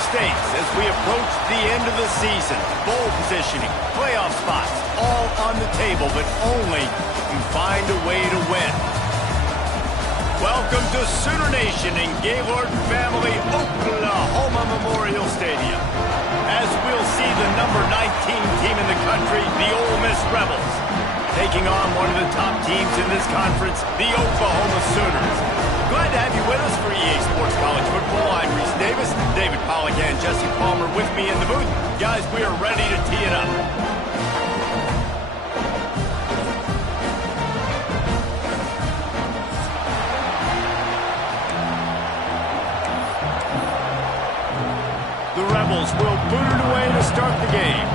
stakes as we approach the end of the season. Bowl positioning, playoff spots, all on the table, but only you find a way to win. Welcome to Sooner Nation in Gaylord Family Oklahoma Memorial Stadium, as we'll see the number 19 team in the country, the Ole Miss Rebels, taking on one of the top teams in this conference, the Oklahoma Sooners. Glad to have you with us for EA Sports College Football. I'm Reese Davis, David Pollack, and Jesse Palmer with me in the booth. Guys, we are ready to tee it up. The Rebels will boot it away to start the game.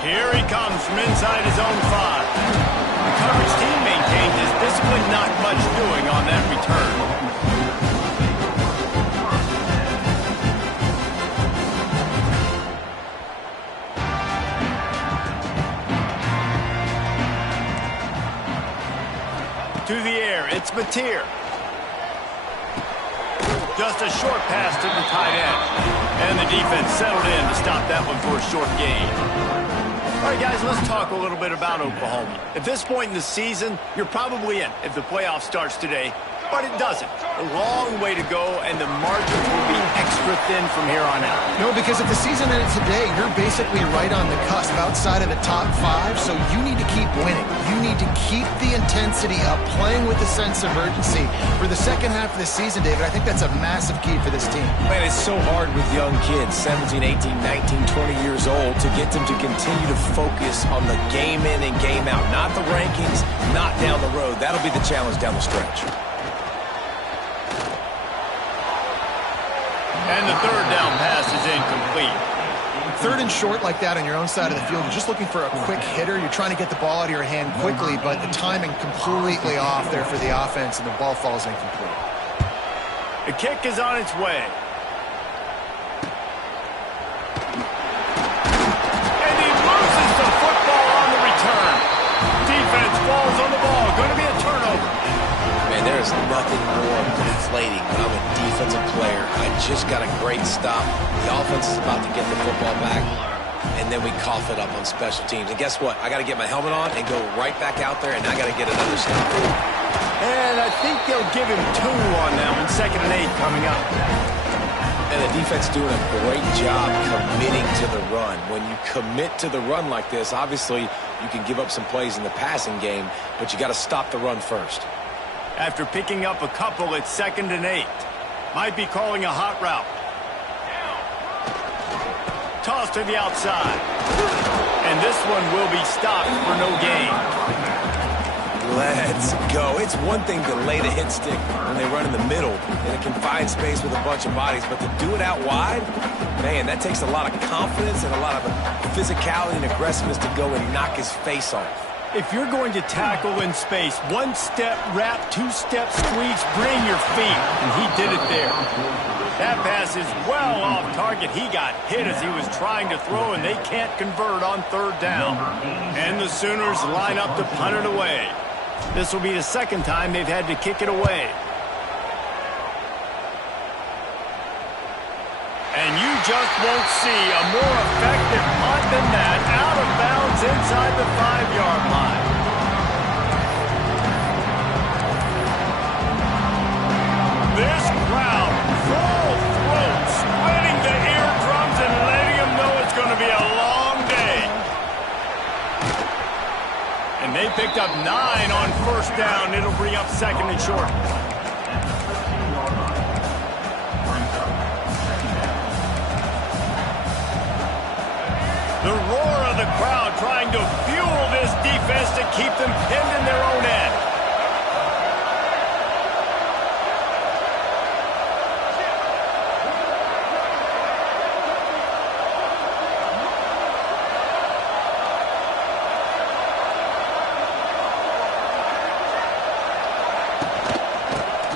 Here he comes from inside his own 5. The coverage team maintained his discipline, not much doing on that return. To the air, it's Mateer. Just a short pass to the tight end. And the defense settled in to stop that one for a short gain. All right, guys, let's talk a little bit about Oklahoma. At this point in the season, you're probably in if the playoff starts today, but it doesn't. A long way to go, and the margins will be extra thin from here on out. No, because if the season ended today, you're basically right on the cusp outside of the top 5, so you need to keep winning. You need to keep the intensity up, playing with a sense of urgency. For the second half of the season, David, I think that's a massive key for this team. Man, it's so hard with young kids, 17, 18, 19, 20 years old, to get them to continue to focus on the game in and game out, not the rankings, not down the road. That'll be the challenge down the stretch. And the third down pass is incomplete. Third and short like that on your own side of the field, you're just looking for a quick hitter. You're trying to get the ball out of your hand quickly, but the timing completely off there for the offense, and the ball falls incomplete. The kick is on its way. And he loses the football on the return. Defense falls on the ball. Going to be a turnover. Man, there is nothing more deflating when I'm a defensive player. I just got a great stop. The offense is about to get the football back, and then we cough it up on special teams. And guess what? I got to get my helmet on and go right back out there, and I got to get another stop. And I think they'll give him 2 on that one. 2nd and 8 coming up. And the defense doing a great job committing to the run. When you commit to the run like this, obviously you can give up some plays in the passing game, but you got to stop the run first. After picking up a couple, it's 2nd and 8. Might be calling a hot route. Toss to the outside. And this one will be stopped for no gain. Let's go. It's one thing to lay the hit stick when they run in the middle in a confined space with a bunch of bodies, but to do it out wide, man, that takes a lot of confidence and a lot of physicality and aggressiveness to go and knock his face off. If you're going to tackle in space, 1-step wrap, 2-step squeeze, bring your feet. And he did it there. That pass is well off target. He got hit as he was trying to throw, and they can't convert on 3rd down. And the Sooners line up to punt it away. This will be the 2nd time they've had to kick it away. And you just won't see a more effective punt than that, out of bounds inside the 5-yard line. This crowd, full throat, splitting the eardrums and letting them know it's going to be a long day. And they picked up 9 on 1st down. It'll bring up 2nd and short. The roar of the crowd trying to fuel this defense to keep them pinned in their own end.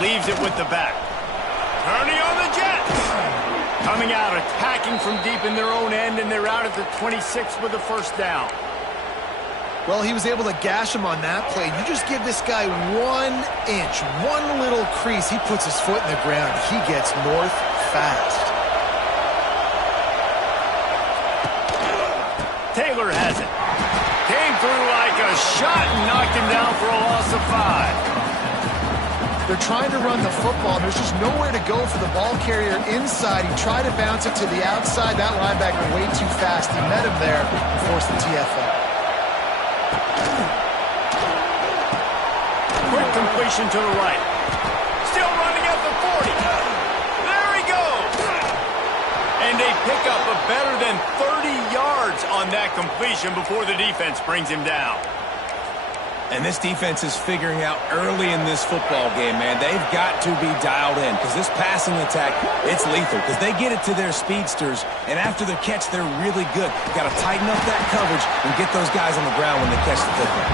Leaves it with the back. Turning on the Jets. Coming out, attacking from deep in their own end, and they're out at the 26 with the 1st down. Well, he was able to gash him on that play. You just give this guy 1 inch, one little crease. He puts his foot in the ground. He gets north fast. Taylor has it. Came through like a shot and knocked him down for a loss of 5. They're trying to run the football. There's just nowhere to go for the ball carrier inside. He tried to bounce it to the outside. That linebacker way too fast. He met him there and forced the TFL. Quick completion to the right. Still running at the 40. There he goes. And they pick up a better than 30 yards on that completion before the defense brings him down. And this defense is figuring out early in this football game, man. They've got to be dialed in because this passing attack, it's lethal because they get it to their speedsters, and after the catch, they're really good. You've got to tighten up that coverage and get those guys on the ground when they catch the football.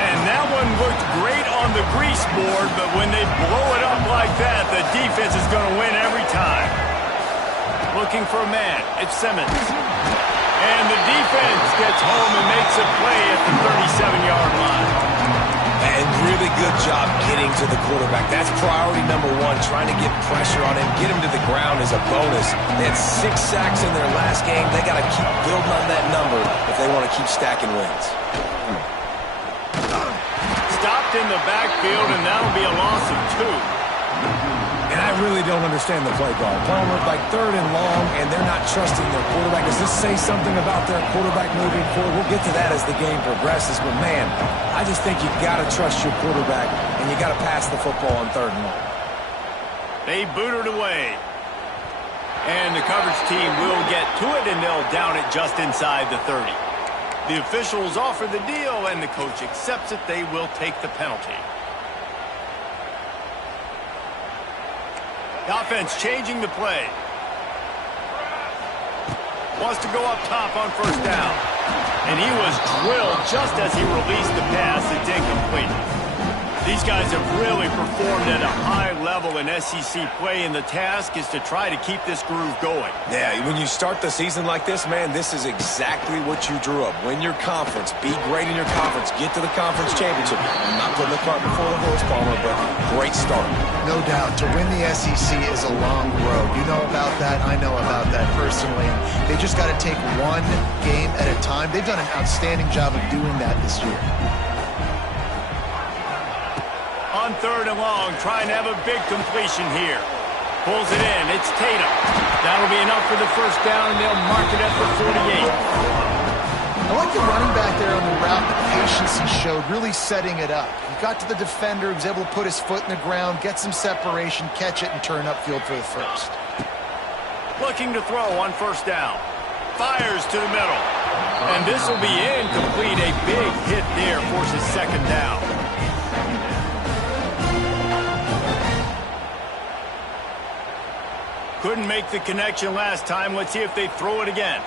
And that one looked great on the grease board, but when they blow it up like that, the defense is going to win every time. Looking for a man. It's Simmons. And the defense gets home and makes a play at the 37-yard line. And really good job getting to the quarterback. That's priority number 1, trying to get pressure on him. Get him to the ground is a bonus. They had 6 sacks in their last game. They got to keep building on that number if they want to keep stacking wins. Stopped in the backfield, and that'll be a loss of 2. And I really don't understand the play call. Playing with like 3rd and long, and they're not trusting their quarterback. Does this say something about their quarterback moving forward? We'll get to that as the game progresses. But, man, I just think you've got to trust your quarterback, and you got to pass the football on 3rd and long. They boot it away. And the coverage team will get to it, and they'll down it just inside the 30. The officials offer the deal, and the coach accepts it. They will take the penalty. The offense changing the play. Wants to go up top on 1st down. And he was drilled just as he released the pass. It's incomplete. These guys have really performed at a high level in SEC play, and the task is to try to keep this groove going. Yeah, when you start the season like this, man, this is exactly what you drew up. Win your conference. Be great in your conference. Get to the conference championship. I'm not putting the cart before the horse, Palmer, but great start. No doubt. To win the SEC is a long road. You know about that. I know about that personally. They just got to take one game at a time. They've done an outstanding job of doing that this year. On 3rd and long, trying to have a big completion here. Pulls it in. It's Tatum. That'll be enough for the 1st down, and they'll mark it at the 48. I like the running back there on the route, the patience he showed, really setting it up. He got to the defender, he was able to put his foot in the ground, get some separation, catch it, and turn upfield for the 1st. Looking to throw on 1st down. Fires to the middle. And this will be incomplete. A big hit there forces 2nd down. Couldn't make the connection last time. Let's see if they throw it again.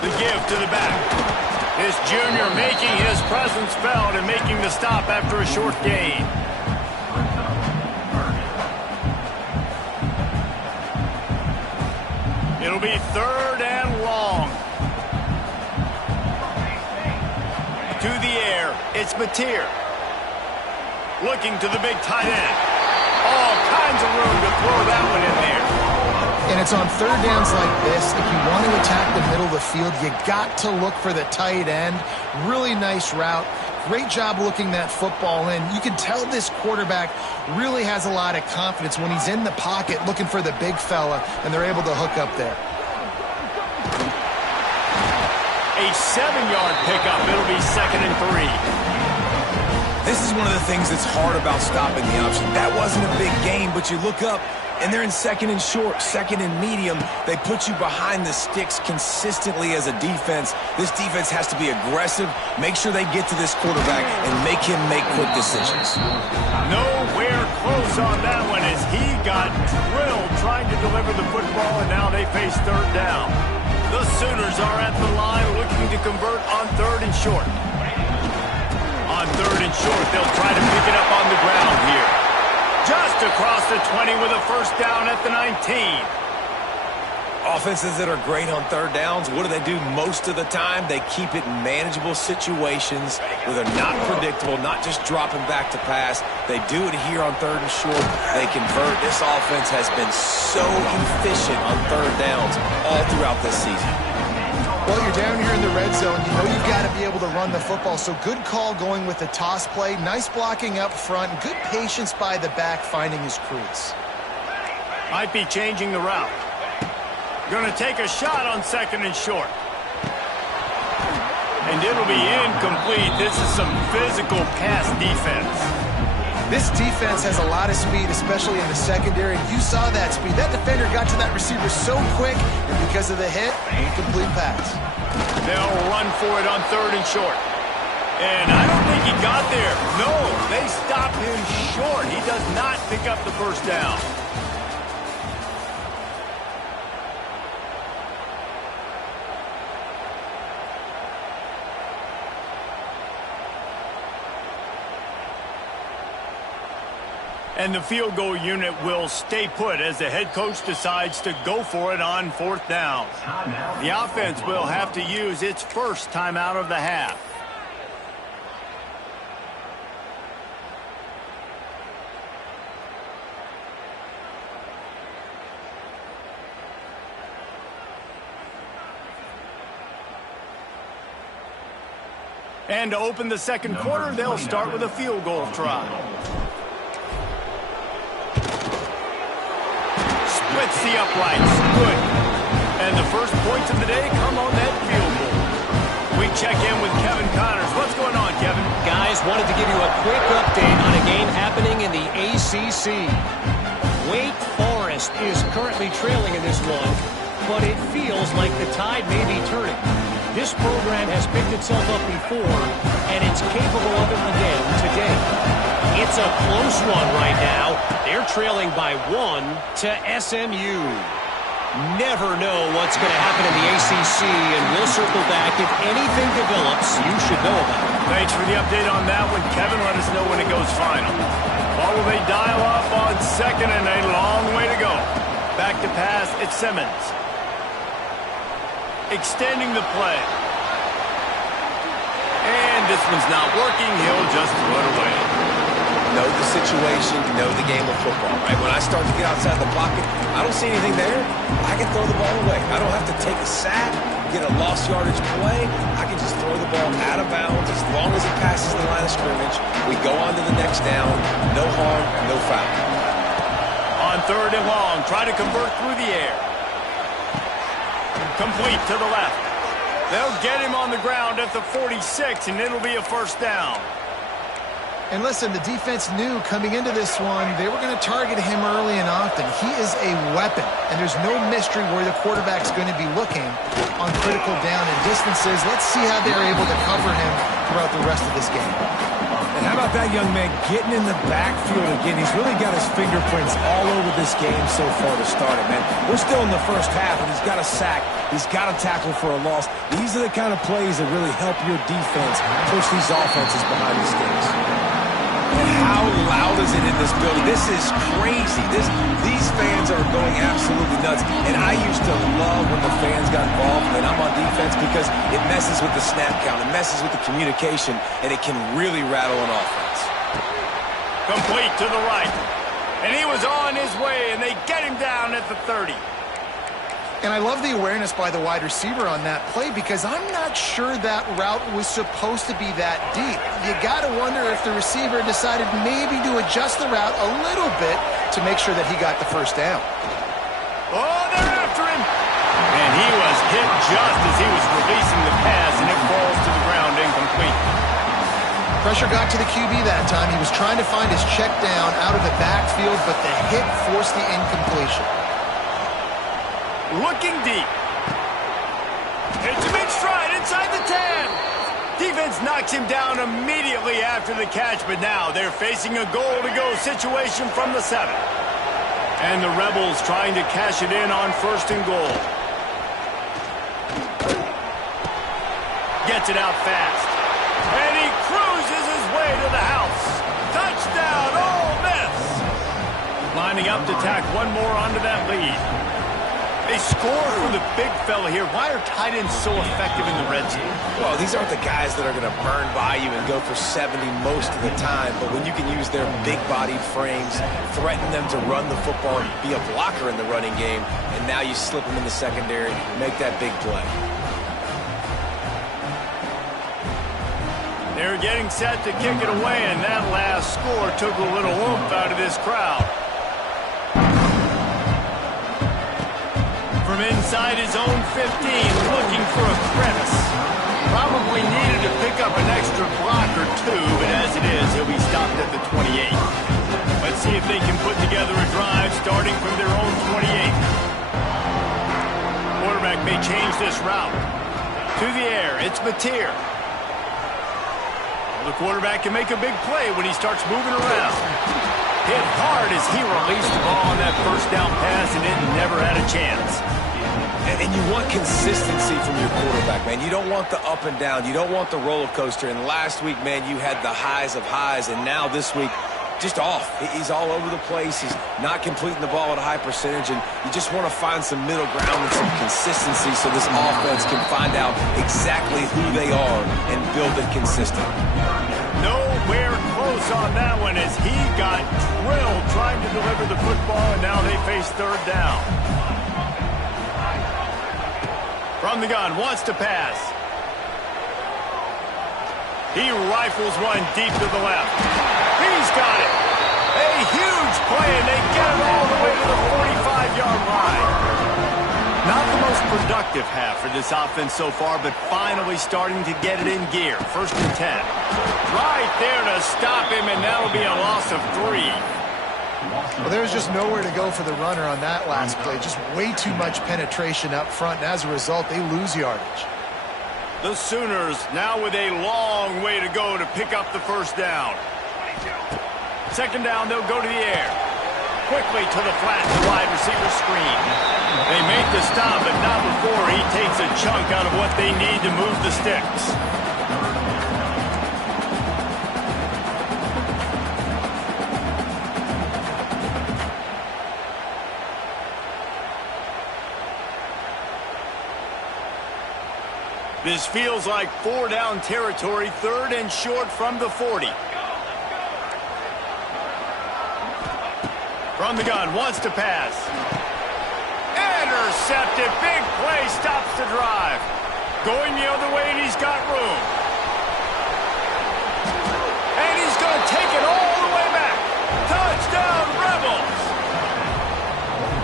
The give to the back. This junior making his presence felt and making the stop after a short gain. It'll be 3rd and long. To the air, it's Mateer. Looking to the big tight end. All kinds of room to throw that one in there. And it's on 3rd downs like this. If you want to attack the middle of the field, you got to look for the tight end. Really nice route. Great job looking that football in. You can tell this quarterback really has a lot of confidence when he's in the pocket looking for the big fella, and they're able to hook up there. A 7-yard pickup. It'll be 2nd and 3. This is one of the things that's hard about stopping the option. That wasn't a big gain, but you look up, and they're in 2nd and short, 2nd and medium. They put you behind the sticks consistently as a defense. This defense has to be aggressive, make sure they get to this quarterback, and make him make quick decisions. Nowhere close on that one as he got drilled trying to deliver the football, and now they face 3rd down. The Sooners are at the line looking to convert on 3rd and short. On 3rd and short, they'll try to pick it up on the ground here. Just across the 20 with a 1st down at the 19. Offenses that are great on third downs, what do most of the time? They keep it in manageable situations where they're not predictable, not just dropping back to pass. They do it here on third and short. They convert. This offense has been so efficient on third downs all throughout this season. Well, you're down here in the red zone. You know you've got to be able to run the football. So good call going with the toss play. Nice blocking up front. Good patience by the back finding his crease. Might be changing the route. Going to take a shot on second and short. And it'll be incomplete. This is some physical pass defense. This defense has a lot of speed, especially in the secondary. You saw that speed. That defender got to that receiver so quick, and because of the hit, incomplete pass. They'll run for it on third and short. And I don't think he got there. No, they stopped him short. He does not pick up the first down. And the field goal unit will stay put as the head coach decides to go for it on fourth down. The offense will have to use its first timeout of the half. And to open the second quarter, they'll start with a field goal try. Splits the uprights. Good. And the first points of the day come on that field goal. We check in with Kevin Connors. What's going on, Kevin? Guys, wanted to give you a quick update on a game happening in the ACC. Wake Forest is currently trailing in this one, but it feels like the tide may be turning. This program has picked itself up before, and it's capable of it again today. It's a close one right now. They're trailing by 1 to SMU. Never know what's going to happen in the ACC, and we'll circle back. If anything develops, you should know about it. Thanks for the update on that one, Kevin. Let us know when it goes final. Ball will they dial up on second, and a long way to go. Back to pass, it's Simmons. Extending the play. And this one's not working. He'll just throw it away. Know the situation, know the game of football, right? When I start to get outside the pocket, I don't see anything there. I can throw the ball away. I don't have to take a sack, get a lost yardage play. I can just throw the ball out of bounds as long as it passes the line of scrimmage. We go on to the next down. No harm, no foul. On third and long, try to convert through the air. Complete to the left. They'll get him on the ground at the 46, and it'll be a first down. And listen, the defense knew coming into this one, they were going to target him early and often. He is a weapon, and there's no mystery where the quarterback's going to be looking on critical down and distances. Let's see how they're able to cover him throughout the rest of this game. And how about that young man getting in the backfield again? He's really got his fingerprints all over this game so far to start it, man. We're still in the first half, and he's got a sack. He's got a tackle for a loss. These are the kind of plays that really help your defense push these offenses behind the sticks. And how loud is it in this building? This is crazy. These fans are going absolutely nuts. And I used to love when the fans got involved when I'm on defense because it messes with the snap count. It messes with the communication, and it can really rattle an offense. Complete to the right. And he was on his way, and they get him down at the 30. And I love the awareness by the wide receiver on that play because I'm not sure that route was supposed to be that deep. You got to wonder if the receiver decided maybe to adjust the route a little bit to make sure that he got the first down. Oh, they're after him. And he was hit just as he was releasing the pass, and it falls to the ground incomplete. Pressure got to the QB that time. He was trying to find his check down out of the backfield, but the hit forced the incompletion. Looking deep. It's a big stride inside the 10. Defense knocks him down immediately after the catch, but now they're facing a goal-to-go situation from the 7. And the Rebels trying to cash it in on first and goal. Gets it out fast. And he cruises his way to the house. Touchdown, Ole Miss. Lining up to tack one more onto that lead. They score from the big fella here. Why are tight ends so effective in the red zone? Well, these aren't the guys that are going to burn by you and go for 70 most of the time, but when you can use their big-bodied frames, threaten them to run the football and be a blocker in the running game, and now you slip them in the secondary, make that big play. They're getting set to kick it away, and that last score took a little oomph out of this crowd. From inside his own 15, looking for a crevice. Probably needed to pick up an extra block or two, but as it is, he'll be stopped at the 28. Let's see if they can put together a drive starting from their own 28. Quarterback may change this route. To the air, it's Mateer. The quarterback can make a big play when he starts moving around. Hit hard as he released the ball on that first down pass, and it never had a chance. And you want consistency from your quarterback, man. You don't want the up and down. You don't want the roller coaster. And last week, man, you had the highs of highs, and now this week, just off. He's all over the place. He's not completing the ball at a high percentage, and you just want to find some middle ground and some consistency so this offense can find out exactly who they are and build it consistent. Nowhere close on that one as he got drilled trying to deliver the football, and now they face third down. From the gun, wants to pass. He rifles one deep to the left. He's got it. A huge play, and they get it all the way to the 45-yard line. Not the most productive half for this offense so far, but finally starting to get it in gear. 1st and 10. Right there to stop him, and that'll be a loss of 3. Well, there's just nowhere to go for the runner on that last play. Just way too much penetration up front, and as a result, they lose yardage. The Sooners now with a long way to go to pick up the first down. 2nd down, they'll go to the air. Quickly to the flat, the wide receiver screen. They make the stop, but not before he takes a chunk out of what they need to move the sticks. This feels like 4-down territory, 3rd and short from the 40. From the gun, wants to pass. Intercepted, big play, stops the drive. Going the other way, and he's got room. And he's going to take it all the way back. Touchdown, Rebels!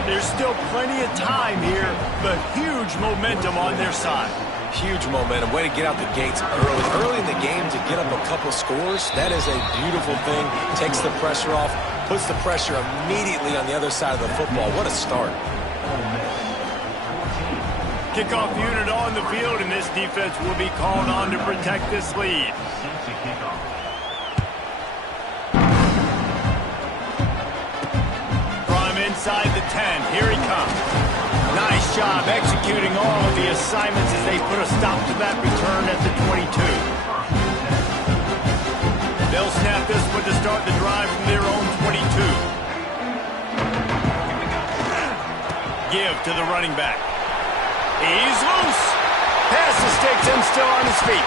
There's still plenty of time here, but huge momentum on their side. Huge momentum. Way to get out the gates early. Early in the game to get up a couple scores, that is a beautiful thing. Takes the pressure off, puts the pressure immediately on the other side of the football. What a start. Kickoff unit on the field, and this defense will be called on to protect this lead. From inside the 10, here he comes. Nice job executing all of the assignments as they put a stop to that return at the 22. They'll snap this one to start the drive from their own 22. Give to the running back. He's loose. Pass the sticks and still on his feet.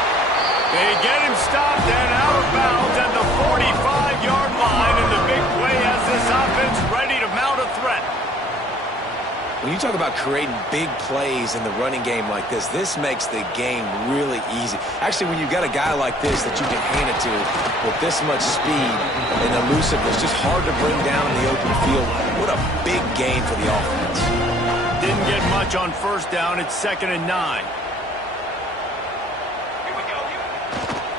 They get him stopped and out of bounds at the 45-yard line, and the big play has this offense ready to mount a threat. When you talk about creating big plays in the running game like this makes the game really easy. Actually, when you've got a guy like this that you can hand it to with this much speed and elusiveness, just hard to bring down in the open field. What a big game for the offense. Didn't get much on 1st down. It's 2nd and 9.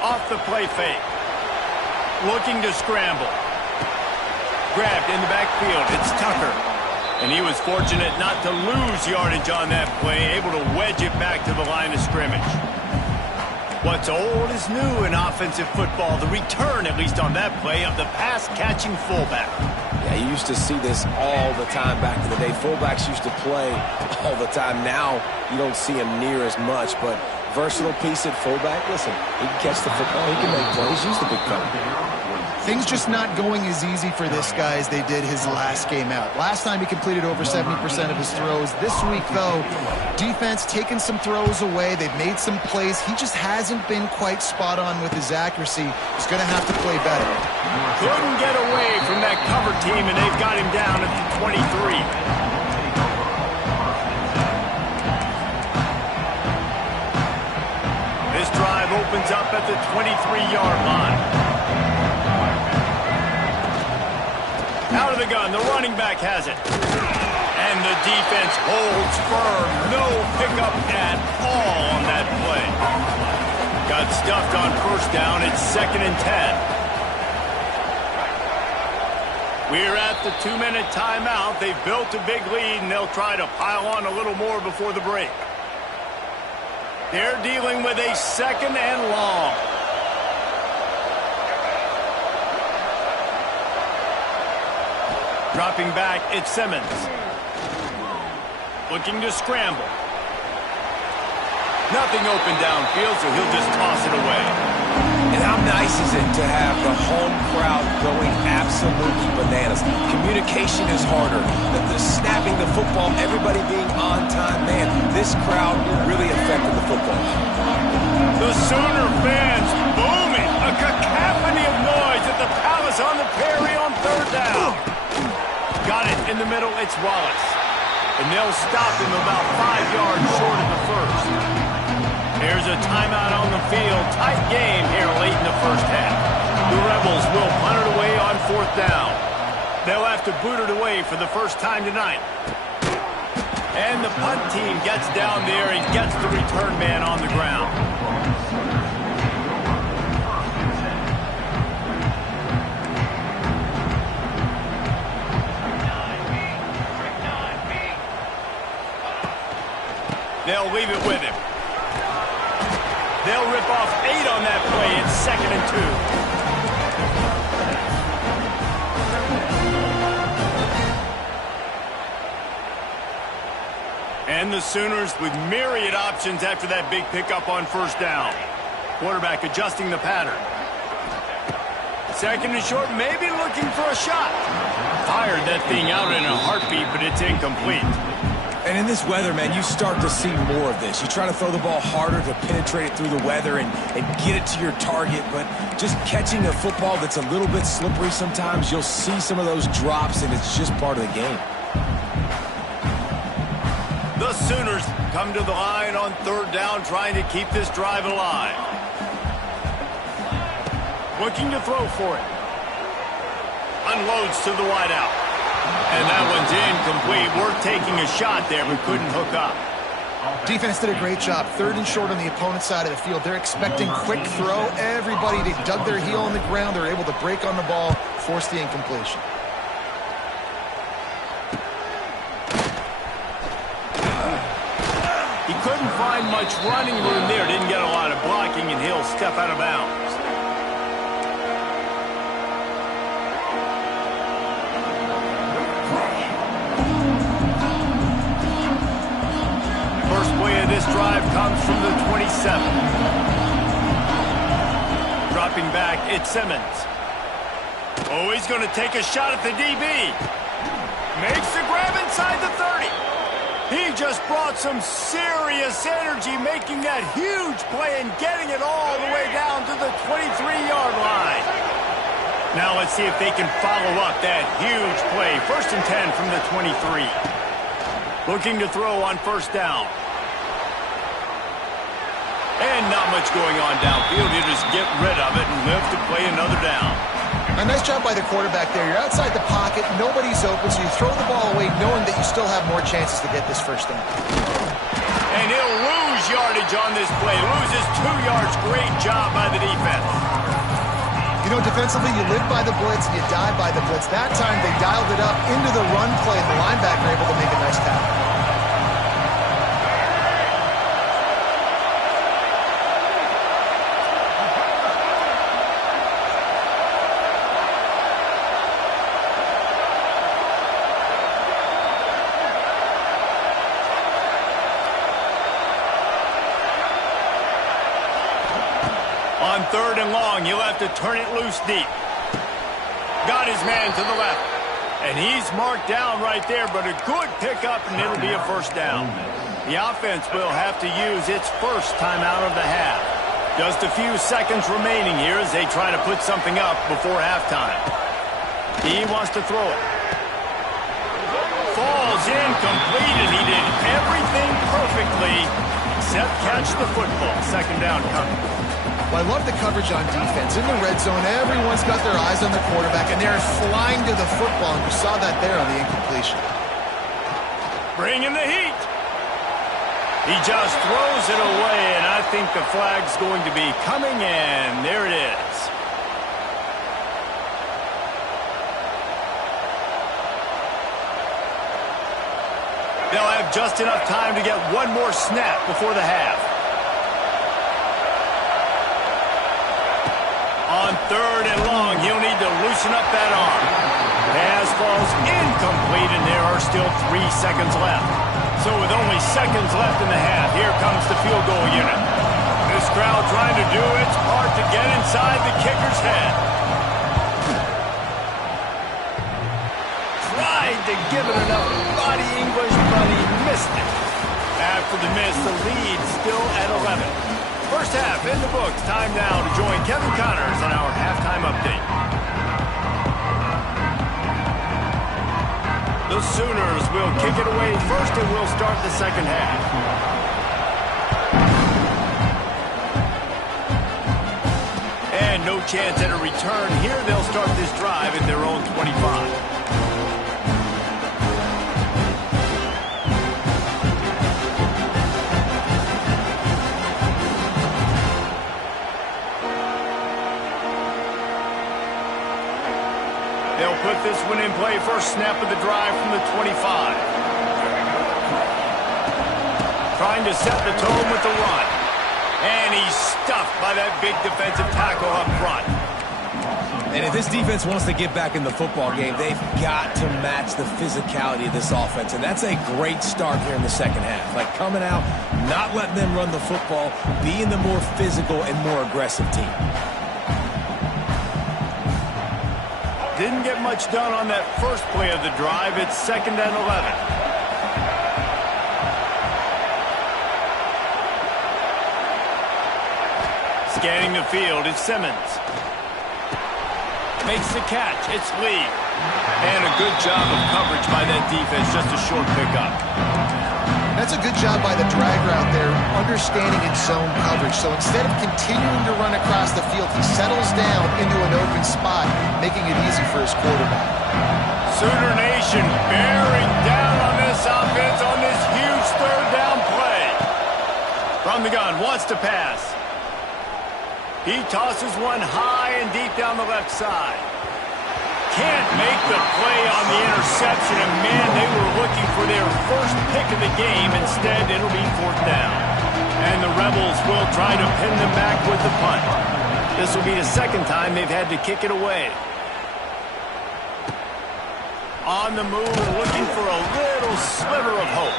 Off the play fake. Looking to scramble. Grabbed in the backfield. It's Tucker. And he was fortunate not to lose yardage on that play, able to wedge it back to the line of scrimmage. What's old is new in offensive football. The return, at least on that play, of the pass-catching fullback. Yeah, you used to see this all the time back in the day. Fullbacks used to play all the time. Now you don't see them near as much, but versatile piece at fullback. Listen, he can catch the football. He can make plays. Use the big fella. Things just not going as easy for this guy as they did his last game out. Last time he completed over 70% of his throws. This week, though, defense taking some throws away. They've made some plays. He just hasn't been quite spot on with his accuracy. He's going to have to play better. Couldn't get away from that cover team, and they've got him down at the 23. This drive opens up at the 23-yard line. Out of the gun, the running back has it. And the defense holds firm. No pickup at all on that play. Got stuffed on first down. It's 2nd and 10. We're at the 2-minute timeout. They've built a big lead, and they'll try to pile on a little more before the break. They're dealing with a 2nd and long. Dropping back, it's Simmons. Looking to scramble. Nothing open downfield, so he'll just toss it away. And how nice is it to have the home crowd going absolutely bananas? Communication is harder. The snapping the football, everybody being on time. Man, this crowd really affected the football. The Sooner fans booming. A cacophony of noise at the Palace on the Prairie on 3rd down. Got it in the middle, it's Wallace. And they'll stop him about 5 yards short of the first. There's a timeout on the field. Tight game here late in the first half. The Rebels will punt it away on 4th down. They'll have to boot it away for the first time tonight. And the punt team gets down there and gets the return man on the ground. They'll leave it with him. They'll rip off 8 on that play. It's 2nd and 2. And the Sooners with myriad options after that big pickup on first down. Quarterback adjusting the pattern. 2nd and short, maybe looking for a shot. Fired that thing out in a heartbeat, but it's incomplete. And in this weather, man, you start to see more of this. You try to throw the ball harder to penetrate it through the weather and get it to your target, but just catching a football that's a little bit slippery sometimes, you'll see some of those drops, and it's just part of the game. The Sooners come to the line on 3rd down, trying to keep this drive alive. Looking to throw for it. Unloads to the wideout. And that one's incomplete. We're taking a shot there, but couldn't hook up. Defense did a great job. 3rd and short on the opponent's side of the field. They're expecting quick throw. Everybody, they dug their heel on the ground. They're able to break on the ball, force the incompletion. He couldn't find much running room there. Didn't get a lot of blocking, and he'll step out of bounds. This drive comes from the 27. Dropping back, it's Simmons. Oh, he's going to take a shot at the DB. Makes the grab inside the 30. He just brought some serious energy, making that huge play and getting it all the way down to the 23-yard line. Now let's see if they can follow up that huge play. 1st and 10 from the 23. Looking to throw on first down. And not much going on downfield. You just get rid of it and live to play another down. A nice job by the quarterback there. You're outside the pocket. Nobody's open, so you throw the ball away knowing that you still have more chances to get this first down. And he'll lose yardage on this play. Loses 2 yards. Great job by the defense. You know, defensively, you live by the blitz and you die by the blitz. That time, they dialed it up into the run play, and the linebacker able to make a nice tackle. 3rd and long, he'll have to turn it loose deep. Got his man to the left. And he's marked down right there, but a good pickup, and it'll be a 1st down. The offense will have to use its first timeout of the half. Just a few seconds remaining here as they try to put something up before halftime. He wants to throw it. Falls incomplete, and he did everything perfectly except catch the football. 2nd down coming. Well, I love the coverage on defense. In the red zone, everyone's got their eyes on the quarterback, and they're flying to the football, and you saw that there on the incompletion. Bring in the heat. He just throws it away, and I think the flag's going to be coming in. There it is. They'll have just enough time to get one more snap before the half. On 3rd and long, he'll need to loosen up that arm. Pass falls incomplete, and there are still 3 seconds left. So with only seconds left in the half, here comes the field goal unit. This crowd trying to do its part to get inside the kicker's head. Tried to give it enough body English, but he missed it. After the miss, the lead still at 11. First half in the books. Time now to join Kevin Connors on our halftime update. The Sooners will kick it away first, and we'll start the 2nd half. And no chance at a return here. They'll start this drive at their own 25. They'll put this one in play. First snap of the drive from the 25. Trying to set the tone with the run. And he's stuffed by that big defensive tackle up front. And if this defense wants to get back in the football game, they've got to match the physicality of this offense. And that's a great start here in the 2nd half. Like coming out, not letting them run the football, being the more physical and more aggressive team. Didn't get much done on that first play of the drive. It's 2nd and 11. Scanning the field, it's Simmons. Makes the catch, it's Lee. And a good job of coverage by that defense, just a short pickup. That's a good job by the drag route there, understanding its zone coverage. So instead of continuing to run across the field, he settles down into an open spot, making it easy for his quarterback. Sooner Nation bearing down on this offense on this huge 3rd down play. From the gun, wants to pass. He tosses one high and deep down the left side. Can't make the play on the interception, and man, they were looking for their first pick of the game. Instead, it'll be 4th down. And the Rebels will try to pin them back with the punt. This will be the 2nd time they've had to kick it away. On the move, looking for a little sliver of hope.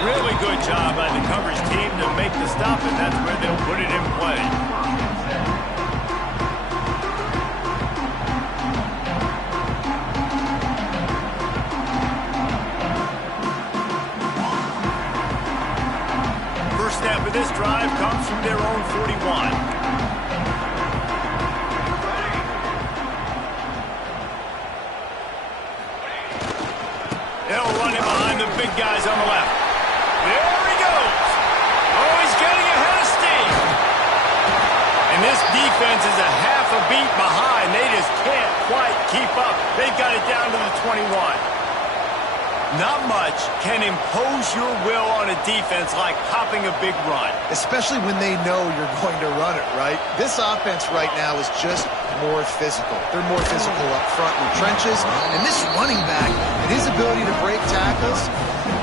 Really good job by the coverage team to make the stop, and that's where they'll put it in play. Snap of this drive comes from their own 41. They'll run him behind the big guys on the left. There he goes. Oh, he's getting ahead of steam. And this defense is a half a beat behind. They just can't quite keep up. They've got it down to the 21. Not much can impose your will on a defense like popping a big run. Especially when they know you're going to run it, right? This offense right now is just more physical. They're more physical up front in the trenches. And this running back and his ability to break tackles,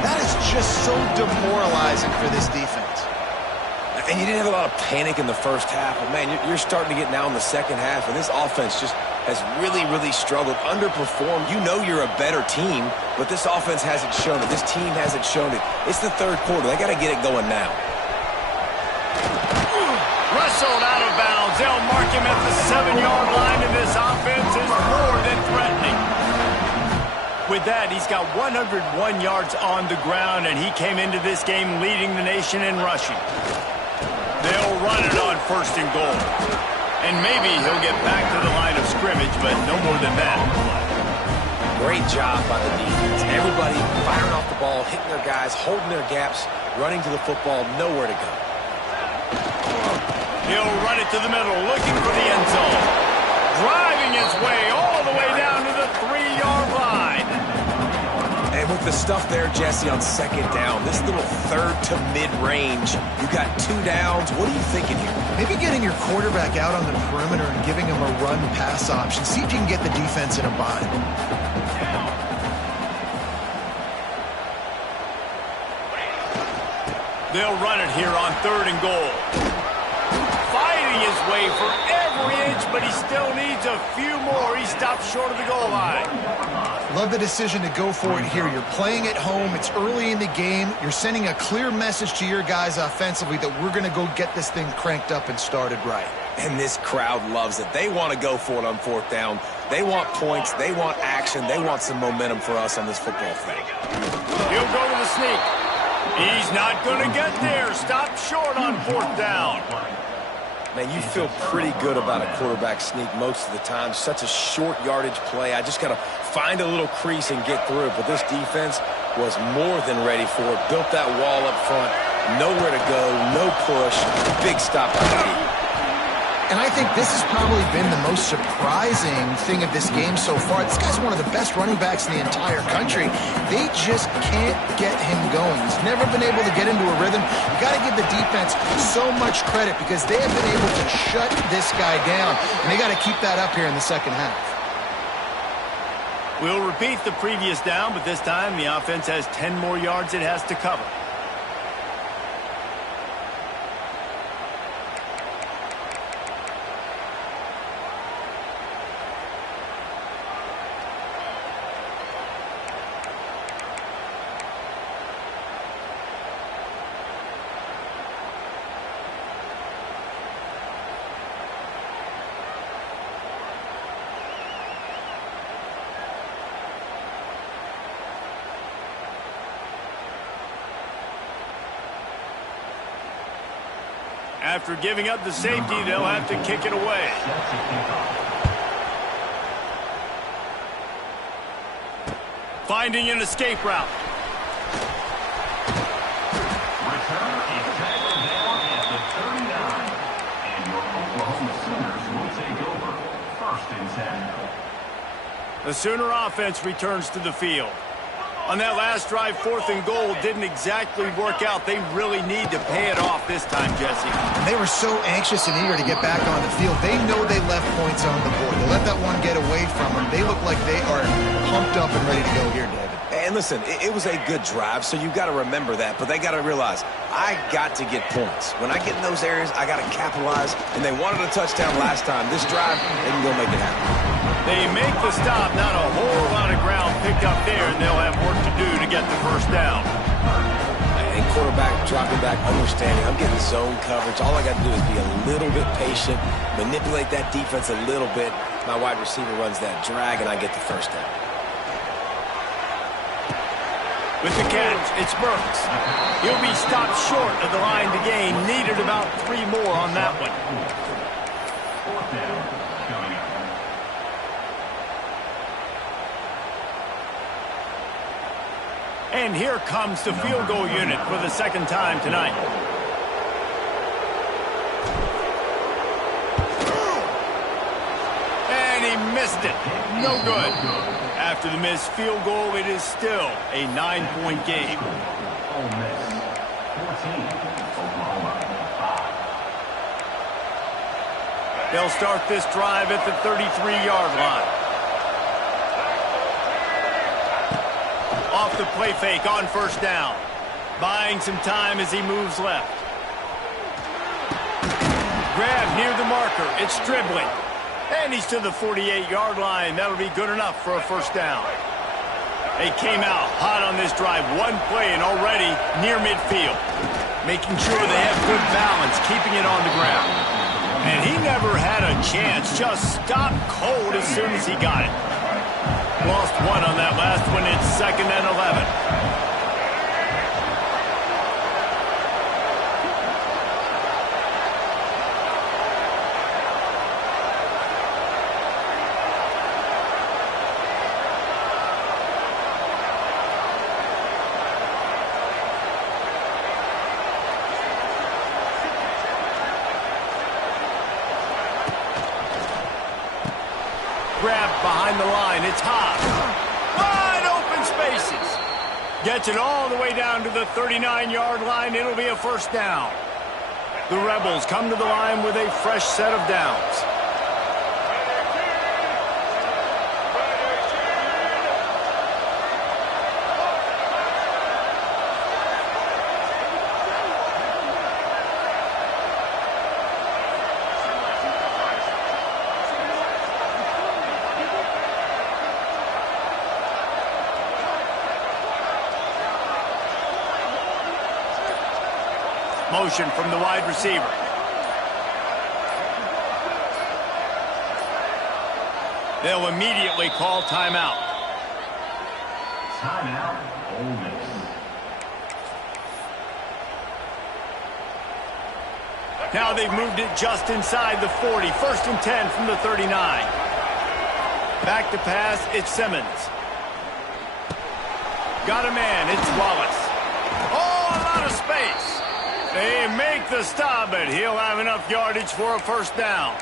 that is just so demoralizing for this defense. And you didn't have a lot of panic in the first half. But, man, you're starting to get now in the 2nd half, and this offense just has really, really struggled, underperformed. You know you're a better team, but this offense hasn't shown it. This team hasn't shown it. It's the 3rd quarter. They got to get it going now. Rush whistled out of bounds. They'll mark him at the 7-yard line, and this offense is more than threatening. With that, he's got 101 yards on the ground, and he came into this game leading the nation in rushing. They'll run it on 1st and goal. And maybe he'll get back to the line of scrimmage, but no more than that. Great job by the defense. Everybody firing off the ball, hitting their guys, holding their gaps, running to the football, nowhere to go. He'll run it to the middle, looking for the end zone. Driving his way all the way down to the 3-yard line. And with the stuff there, Jesse, on 2nd down, this little 3rd to mid-range, you got 2 downs. What are you thinking here? Maybe getting your quarterback out on the perimeter and giving him a run-pass option. See if you can get the defense in a bind. They'll run it here on 3rd and goal. Fighting his way for every inch, but he still needs a few more. He stops short of the goal line. Love the decision to go for it here. You're playing at home. It's early in the game. You're sending a clear message to your guys offensively that we're going to go get this thing cranked up and started right. And this crowd loves it. They want to go for it on 4th down. They want points. They want action. They want some momentum for us on this football thing. He'll go to the sneak. He's not going to get there. Stop short on 4th down. Man, you feel pretty good about a quarterback sneak most of the time. Such a short yardage play. I just got to find a little crease and get through it. But this defense was more than ready for it. Built that wall up front. Nowhere to go. No push. Big stop by the team. And I think this has probably been the most surprising thing of this game so far. This guy's one of the best running backs in the entire country. They just can't get him going. He's never been able to get into a rhythm. You got to give the defense so much credit because they have been able to shut this guy down. And they got to keep that up here in the 2nd half. We'll repeat the previous down, but this time the offense has 10 more yards it has to cover. After giving up the safety, they'll have to kick it away. Finding an escape route. Return is tackled down at the 39. And your Oklahoma Sooners will take over 1st and 10. The Sooner offense returns to the field. On that last drive, 4th and goal didn't exactly work out. They really need to pay it off this time, Jesse. And they were so anxious and eager to get back on the field. They know they left points on the board. They let that one get away from them. They look like they are pumped up and ready to go here, David. And listen, it was a good drive, so you've got to remember that. But they got to realize, I got to get points. When I get in those areas, I got to capitalize. And they wanted a touchdown last time. This drive, they can go make it happen. They make the stop. Not a whole lot of ground picked up there, and they'll have work to do to get the 1st down. And quarterback dropping back, understanding. I'm getting zone coverage. All I got to do is be a little bit patient, manipulate that defense a little bit. My wide receiver runs that drag, and I get the 1st down. With the catch, it's Burks. He'll be stopped short of the line to gain. Needed about 3 more on that one. 4th down coming up. And here comes the field goal unit for the 2nd time tonight. And he missed it. No good. After the missed field goal, it is still a 9-point game. Ole Miss 14, Oklahoma 5. They'll start this drive at the 33-yard line. Off the play fake on 1st down. Buying some time as he moves left. Grab near the marker. It's dribbling. And he's to the 48-yard line. That'll be good enough for a 1st down. They came out hot on this drive. One play and already near midfield. Making sure they have good balance, keeping it on the ground. And he never had a chance. Just stopped cold as soon as he got it. Lost one on that last one. It's 2nd and 11. Grab behind the line. It's hot. Wide open spaces. Gets it all the way down to the 39-yard line. It'll be a first down. The Rebels come to the line with a fresh set of downs. Motion from the wide receiver. They'll immediately call timeout. Timeout, Ole Miss. Now they've moved it just inside the 40. 1st and 10 from the 39. Back to pass, it's Simmons. Got a man, it's Wallace. Oh, a lot of space. They make the stop, but he'll have enough yardage for a first down.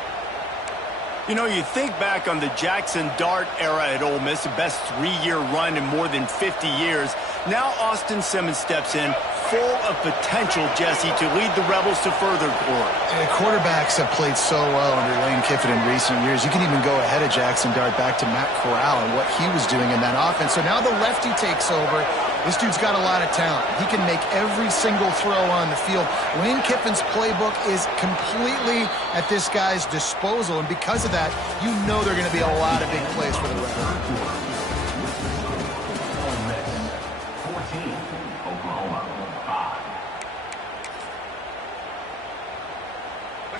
You know, you think back on the Jackson Dart era at Ole Miss, the best 3-year run in more than 50 years. Now Austin Simmons steps in, full of potential, Jesse, to lead the Rebels to further glory. Quarterbacks have played so well under Lane Kiffin in recent years. You can even go ahead of Jackson Dart back to Matt Corral and what he was doing in that offense. So now the lefty takes over. This dude's got a lot of talent. He can make every single throw on the field. Lane Kiffin's playbook is completely at this guy's disposal, and because of that, you know there are going to be a lot of big plays for the Rebels. 14, Oklahoma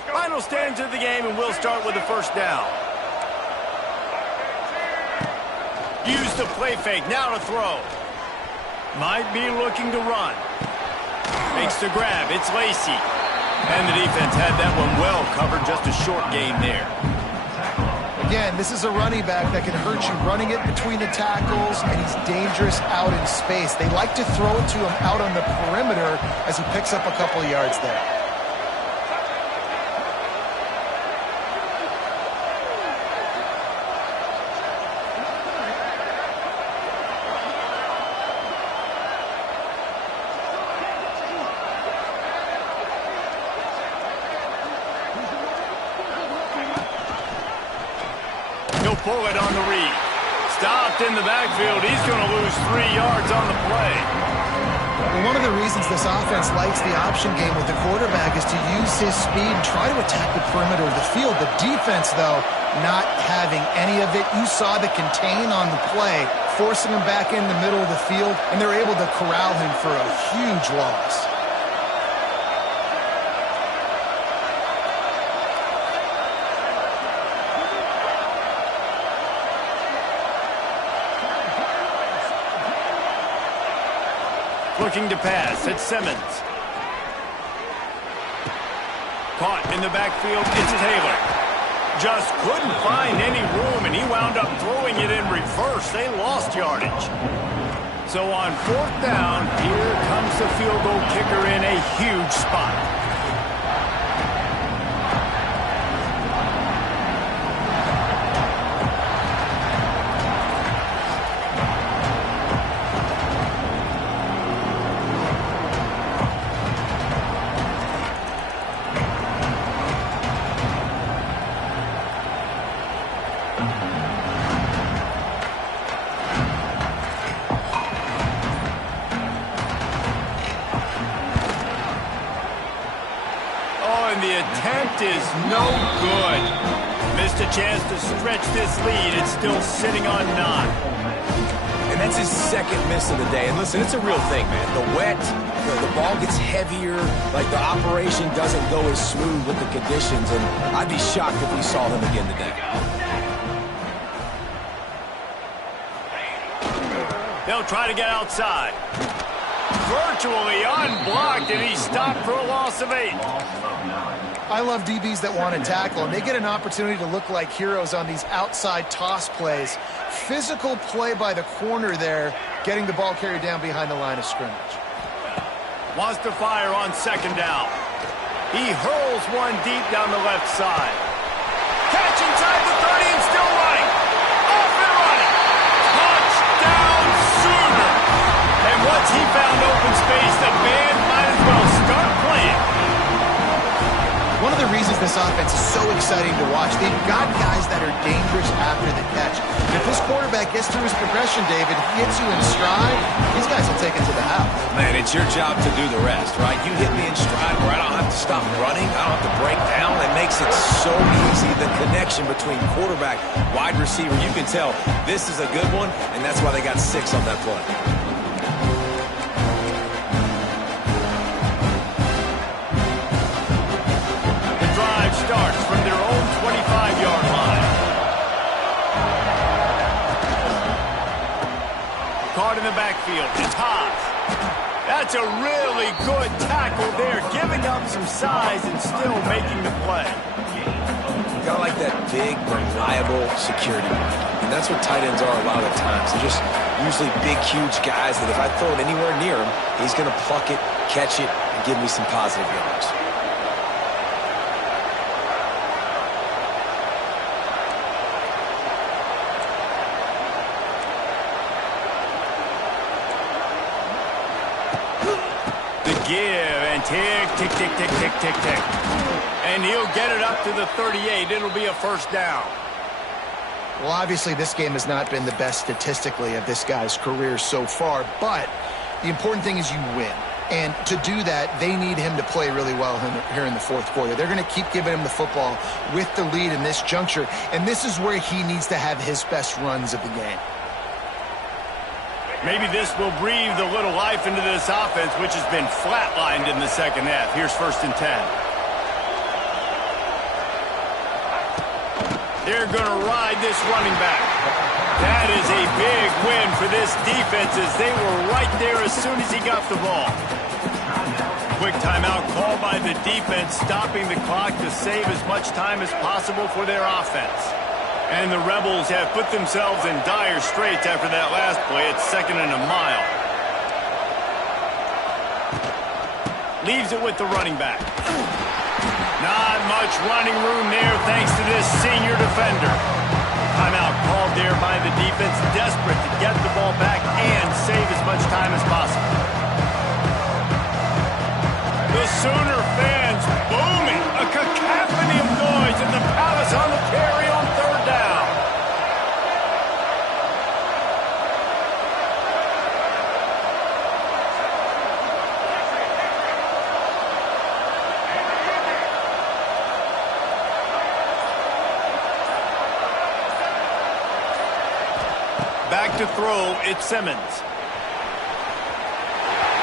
5. Final stanza of the game, and we'll start with the first down. Use the play fake, now to throw. Might be looking to run. Makes the grab. It's Lacey. And the defense had that one well covered. Just a short gain there. Again, this is a running back that can hurt you running it between the tackles, and he's dangerous out in space. They like to throw it to him out on the perimeter as he picks up a couple of yards there. Pull it on the read. Stopped in the backfield. He's going to lose 3 yards on the play. Well, one of the reasons this offense likes the option game with the quarterback is to use his speed and try to attack the perimeter of the field. The defense, though, not having any of it. You saw the contain on the play, forcing him back in the middle of the field, and they're able to corral him for a huge loss. Looking to pass, it's Simmons. Caught in the backfield, it's Taylor. Just couldn't find any room, and he wound up throwing it in reverse. They lost yardage. So on 4th down, here comes the field goal kicker in a huge spot. The attempt is no good. Missed a chance to stretch this lead. It's still sitting on 9. And And that's his second miss of the day. And listen, it's a real thing, man. The wet, the ball gets heavier, like the operation doesn't go as smooth with the conditions, and I'd be shocked if we saw him again today. They'll try to get outside. Virtually unblocked, and he's stopped for a loss of 8. I love DBs that want to tackle, and they get an opportunity to look like heroes on these outside toss plays. Physical play by the corner there, getting the ball carried down behind the line of scrimmage. Wants to fire on second down. He hurls one deep down the left side. Catch inside the 30 and still running. Off and running. Touchdown Sooner. And once he found open space, the band might as well start playing. One of the reasons this offense is so exciting to watch, they've got guys that are dangerous after the catch. If this quarterback gets through his progression, David, he hits you in stride, these guys will take it to the house. Man, it's your job to do the rest, right? You hit me in stride where I don't have to stop running, I don't have to break down. It makes it so easy, the connection between quarterback, wide receiver. You can tell this is a good one, and that's why they got 6 on that play. Starts from their own 25-yard line. Caught in the backfield. It's Haas. That's a really good tackle there, giving up some size and still making the play. Got like that big, reliable security blanket. And that's what tight ends are a lot of the times. They're just usually big, huge guys that if I throw it anywhere near him, he's going to pluck it, catch it, and give me some positive yards. Give and tick, tick, tick, tick, tick, tick, tick. And he'll get it up to the 38. It'll be a first down. Well, obviously, this game has not been the best statistically of this guy's career so far, but the important thing is you win. And to do that, they need him to play really well here in the fourth quarter. They're going to keep giving him the football with the lead in this juncture, and this is where he needs to have his best runs of the game. Maybe this will breathe a little life into this offense, which has been flatlined in the second half. Here's 1st and 10. They're going to ride this running back. That is a big win for this defense as they were right there as soon as he got the ball. Quick timeout called by the defense, stopping the clock to save as much time as possible for their offense. And the Rebels have put themselves in dire straits after that last play. It's 2nd and a mile. Leaves it with the running back. Not much running room there thanks to this senior defender. Timeout called there by the defense, desperate to get the ball back and save as much time as possible. The Sooner fans booming, a cacophony of noise in the Palace on the carry on 3rd down. Back to throw, it's Simmons.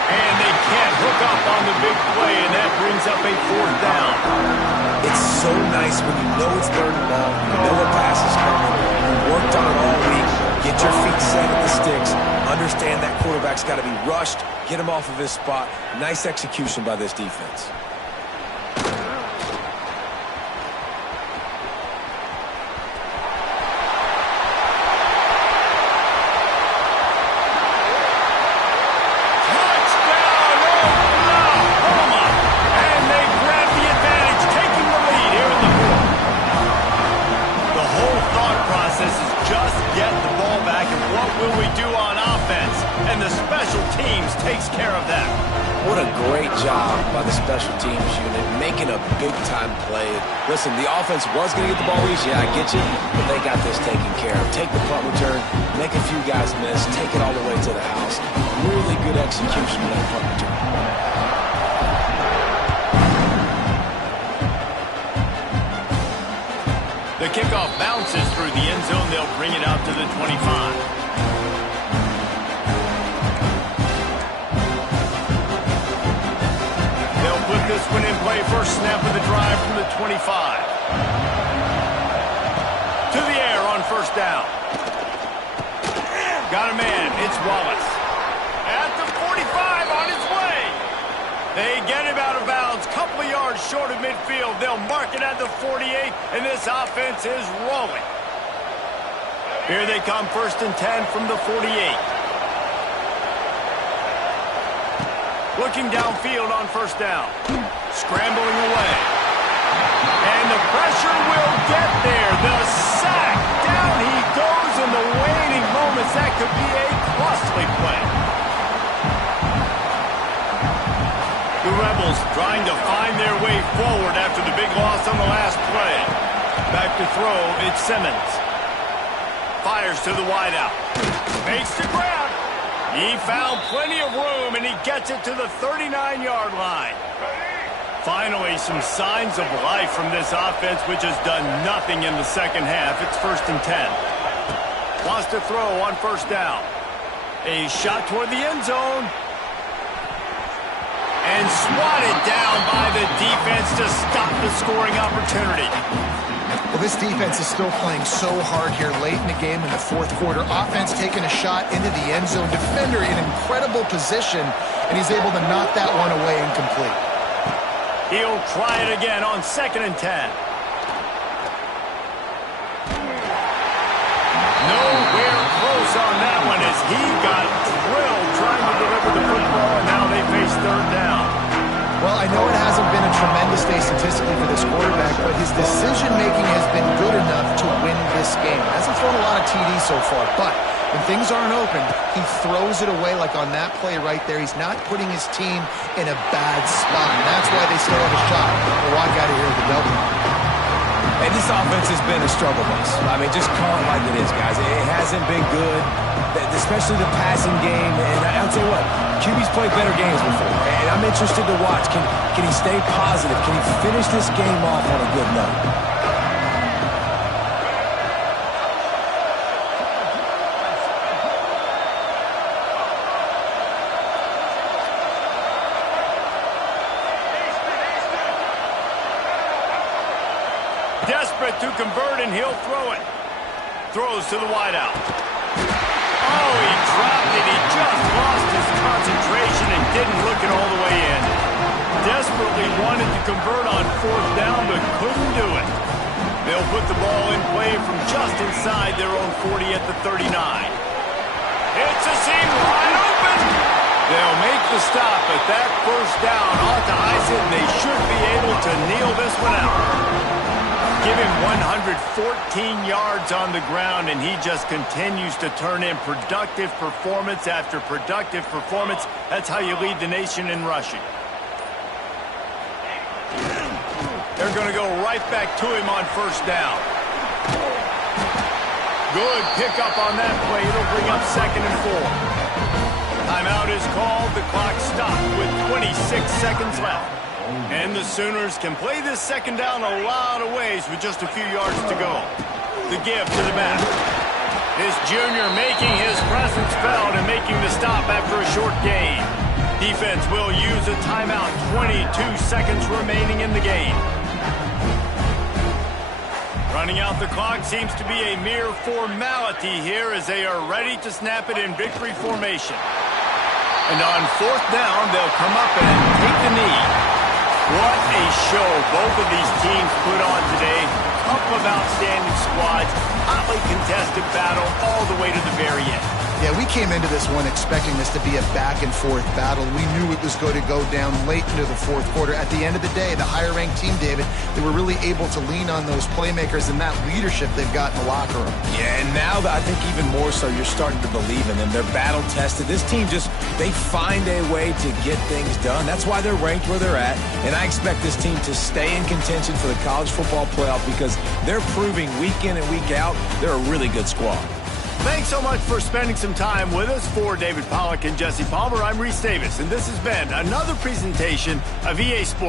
And they can't hook up on the big play, and that brings up a 4th down. It's so nice when you know it's 3rd and long, you know the pass is coming, you worked on it all week, get your feet set at the sticks, understand that quarterback's got to be rushed, get him off of his spot. Nice execution by this defense. Takes care of that. What a great job by the special teams unit, making a big-time play. Listen, the offense was going to get the ball easy, I get you, but they got this taken care of. Take the punt return, make a few guys miss, take it all the way to the house. Really good execution of that punt return. The kickoff bounces through the end zone. They'll bring it out to the 25. 25. To the air on first down. Got a man. It's Wallace. At the 45 on his way. They get him out of bounds. Couple of yards short of midfield. They'll mark it at the 48, and this offense is rolling. Here they come, 1st and 10 from the 48. Looking downfield on first down. Scrambling away. And the pressure will get there. The sack. Down he goes in the waning moments. That could be a costly play. The Rebels trying to find their way forward after the big loss on the last play. Back to throw, it's Simmons. Fires to the wideout. Makes the grab. He found plenty of room, and he gets it to the 39-yard line. Finally, some signs of life from this offense, which has done nothing in the second half. It's 1st and 10. Wants to throw on first down. A shot toward the end zone. And swatted down by the defense to stop the scoring opportunity. Well, this defense is still playing so hard here late in the game in the 4th quarter. Offense taking a shot into the end zone. Defender in incredible position, and he's able to knock that one away incomplete. He'll try it again on 2nd and 10. Nowhere close on that one as he got drilled trying to deliver the football, and now they face 3rd down. Well, I know it hasn't been a tremendous day statistically for this quarterback, but his decision-making has been good enough to win this game. Hasn't thrown a lot of TDs so far, but when things aren't open, he throws it away like on that play right there. He's not putting his team in a bad spot, and that's why they still have a shot to walk out of here with the W. And this offense has been a struggle bus. I mean, just call it like it is, guys. It hasn't been good, especially the passing game. And I'll tell you what, QB's played better games before. And I'm interested to watch. Can he stay positive? Can he finish this game off on a good note? Desperate to convert, and he'll throw it. Throws to the wideout. Oh, he dropped it. He just lost his concentration and didn't look it all the way in. Desperately wanted to convert on 4th down, but couldn't do it. They'll put the ball in play from just inside their own 40 at the 39. It's a seam wide open. They'll make the stop, but that 1st down ought to ice it, and they should be able to kneel this one out. Give him 114 yards on the ground, and he just continues to turn in productive performance after productive performance. That's how you lead the nation in rushing. They're going to go right back to him on 1st down. Good pickup on that play. It'll bring up 2nd and 4. Timeout is called. The clock stopped with 26 seconds left. And the Sooners can play this 2nd down a lot of ways with just a few yards to go. The give to the back. This junior making his presence felt and making the stop after a short gain. Defense will use a timeout. 22 seconds remaining in the game. Running out the clock seems to be a mere formality here as they are ready to snap it in victory formation. And on 4th down, they'll come up and take the knee. What a show both of these teams put on today. Couple of outstanding squads, hotly contested battle all the way to the very end. Yeah, we came into this one expecting this to be a back-and-forth battle. We knew it was going to go down late into the 4th quarter. At the end of the day, the higher-ranked team, David, they were really able to lean on those playmakers and that leadership they've got in the locker room. Yeah, and now I think even more so, you're starting to believe in them. They're battle-tested. This team they find a way to get things done. That's why they're ranked where they're at. And I expect this team to stay in contention for the college football playoff because they're proving week in and week out they're a really good squad. Thanks so much for spending some time with us. For David Pollack and Jesse Palmer, I'm Reese Davis, and this has been another presentation of EA Sports.